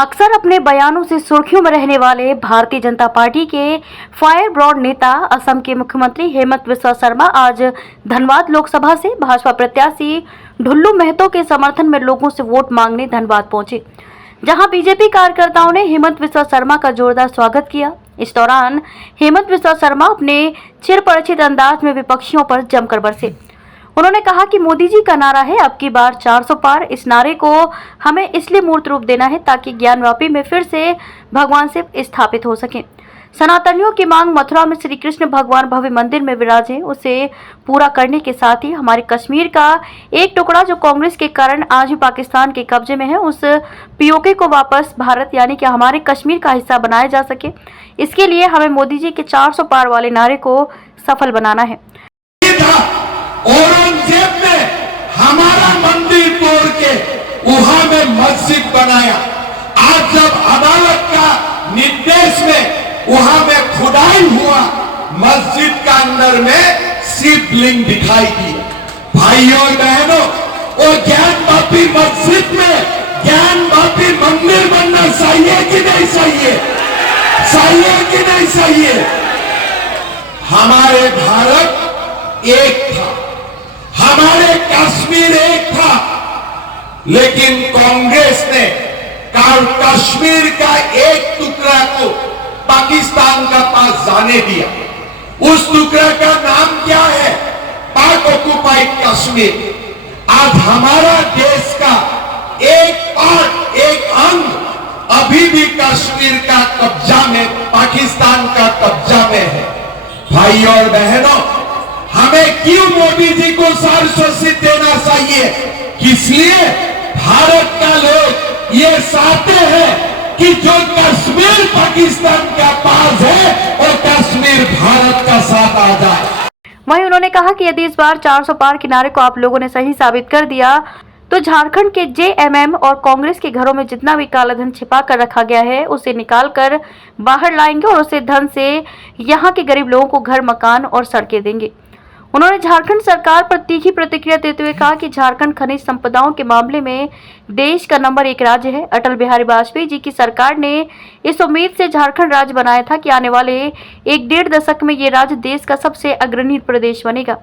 अक्सर अपने बयानों से सुर्खियों में रहने वाले भारतीय जनता पार्टी के फायर ब्रांड नेता असम के मुख्यमंत्री हेमंत बिस्वा शर्मा आज धनबाद लोकसभा से भाजपा प्रत्याशी ढुल्लू महतो के समर्थन में लोगों से वोट मांगने धनबाद पहुंचे, जहां बीजेपी कार्यकर्ताओं ने हेमंत बिस्वा शर्मा का जोरदार स्वागत किया। इस दौरान हेमंत बिस्वा शर्मा अपने चिरपरिचित अंदाज में विपक्षियों पर जमकर बरसे। उन्होंने कहा कि मोदी जी का नारा है अब की बार 400 पार। इस नारे को हमें इसलिए मूर्त रूप देना है ताकि ज्ञानवापी में फिर से भगवान शिव स्थापित हो सके। सनातनियों की मांग मथुरा में श्री कृष्ण भगवान भव्य मंदिर में विराजे, उसे पूरा करने के साथ ही हमारे कश्मीर का एक टुकड़ा जो कांग्रेस के कारण आज भी पाकिस्तान के कब्जे में है, उस पीओके को वापस भारत यानी कि हमारे कश्मीर का हिस्सा बनाया जा सके। इसके लिए हमें मोदी जी के 400 पार वाले नारे को सफल बनाना है। औरंगजेब ने हमारा मंदिर तोड़ के वहां में मस्जिद बनाया। आज जब अदालत का निर्देश में वहां में खुदाई हुआ, मस्जिद का अंदर में शिवलिंग दिखाई दिया। भाइयों और बहनों, वो ज्ञानवापी मस्जिद में ज्ञानवापी मंदिर बनना चाहिए कि नहीं चाहिए? चाहिए कि नहीं चाहिए? हमारे भारत एक था, हमारे कश्मीर एक था, लेकिन कांग्रेस ने कश्मीर का एक टुकड़ा को पाकिस्तान का पास जाने दिया। उस टुकड़ा का नाम क्या है? पाक ऑक्युपाइड कश्मीर। आज हमारा देश का एक पार्ट, एक अंग अभी भी कश्मीर का कब्जा में, पाकिस्तान का कब्जा में है। भाइयों और बहनों, हमें क्यों मोदी जी को 400 सीट देना चाहिए? इसलिए भारत का लोग ये चाहते हैं कि जो कश्मीर पाकिस्तान का पास है और कश्मीर भारत का साथ आ जाए। वहीं उन्होंने कहा कि यदि इस बार 400 पार किनारे को आप लोगों ने सही साबित कर दिया तो झारखंड के जेएमएम और कांग्रेस के घरों में जितना भी काला धन छिपा कर रखा गया है उसे निकाल कर बाहर लाएंगे और उसे धन से यहाँ के गरीब लोगों को घर, मकान और सड़कें देंगे। उन्होंने झारखंड सरकार पर तीखी प्रतिक्रिया देते हुए कहा कि झारखंड खनिज संपदाओं के मामले में देश का नंबर 1 राज्य है। अटल बिहारी वाजपेयी जी की सरकार ने इस उम्मीद से झारखंड राज्य बनाया था कि आने वाले 1-1.5 दशक में ये राज्य देश का सबसे अग्रणी प्रदेश बनेगा,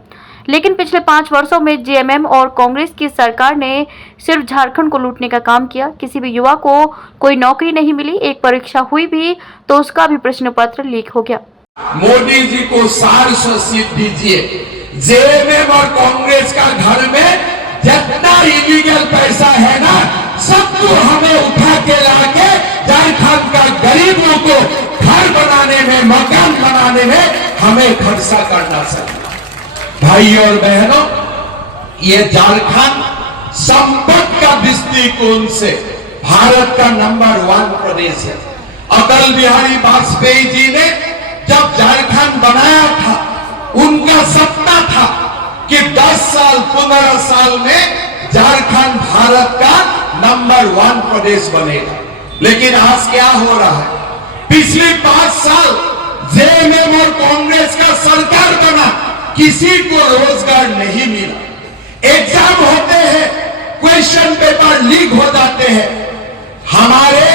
लेकिन पिछले 5 वर्षों में जेएमएम और कांग्रेस की सरकार ने सिर्फ झारखंड को लूटने का काम किया। किसी भी युवा को कोई नौकरी नहीं मिली, एक परीक्षा हुई भी तो उसका भी प्रश्न पत्र लीक हो गया। मोदी जी को 400 सीट दीजिए। जेएमएम और कांग्रेस का घर में जितना इलीगल पैसा है ना, सबको हमें उठा के लाके झारखंड का गरीबों को घर बनाने में, मकान बनाने में हमें खर्चा करना चाहिए। भाइयों और बहनों, ये झारखंड संपत्ति का दृष्टिकोण से भारत का नंबर 1 प्रदेश है। अटल बिहारी वाजपेयी जी ने जब झारखंड बनाया था, उनका सपना था कि 10 साल, 15 साल में झारखंड भारत का नंबर 1 प्रदेश बनेगा। लेकिन आज क्या हो रहा है? पिछले 5 साल जेएमएम और कांग्रेस का सरकार बना, किसी को रोजगार नहीं मिला। एग्जाम होते हैं, क्वेश्चन पेपर लीक हो जाते हैं। हमारे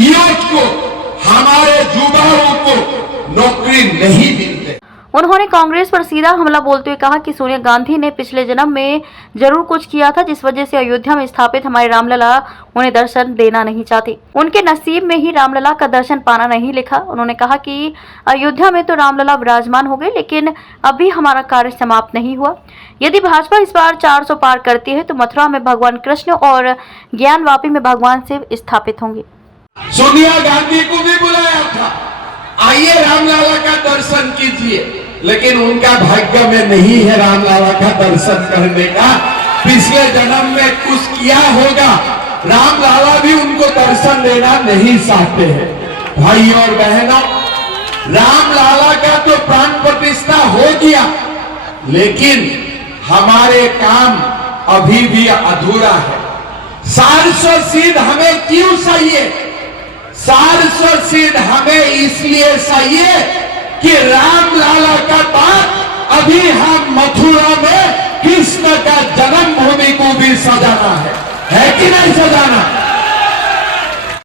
यूथ को, हमारे युवाओं को नौकरी नहीं मिलती। उन्होंने कांग्रेस पर सीधा हमला बोलते हुए कहा कि सोनिया गांधी ने पिछले जन्म में जरूर कुछ किया था, जिस वजह से अयोध्या में स्थापित हमारे रामलला उन्हें दर्शन देना नहीं चाहते। उनके नसीब में ही रामलला का दर्शन पाना नहीं लिखा। उन्होंने कहा कि अयोध्या में तो रामलला विराजमान हो गए, लेकिन अभी हमारा कार्य समाप्त नहीं हुआ। यदि भाजपा इस बार 400 पार करती है तो मथुरा में भगवान कृष्ण और ज्ञानवापी में भगवान शिव स्थापित होंगे। सोनिया गांधी को भी बुलाया था, आइए रामलला का दर्शन कीजिए, लेकिन उनका भाग्य में नहीं है रामलला का दर्शन करने का। पिछले जन्म में कुछ किया होगा, रामलला भी उनको दर्शन देना नहीं चाहते हैं। भाइयों और बहनों, रामलला का तो प्राण प्रतिष्ठा हो गया, लेकिन हमारे काम अभी भी अधूरा है। 400 सीट हमें क्यों चाहिए? 400 सीट हमें इसलिए चाहिए कि रामलला का बात अभी हम मथुरा में कृष्ण का जन्मभूमि को भी सजाना है कि नहीं सजाना?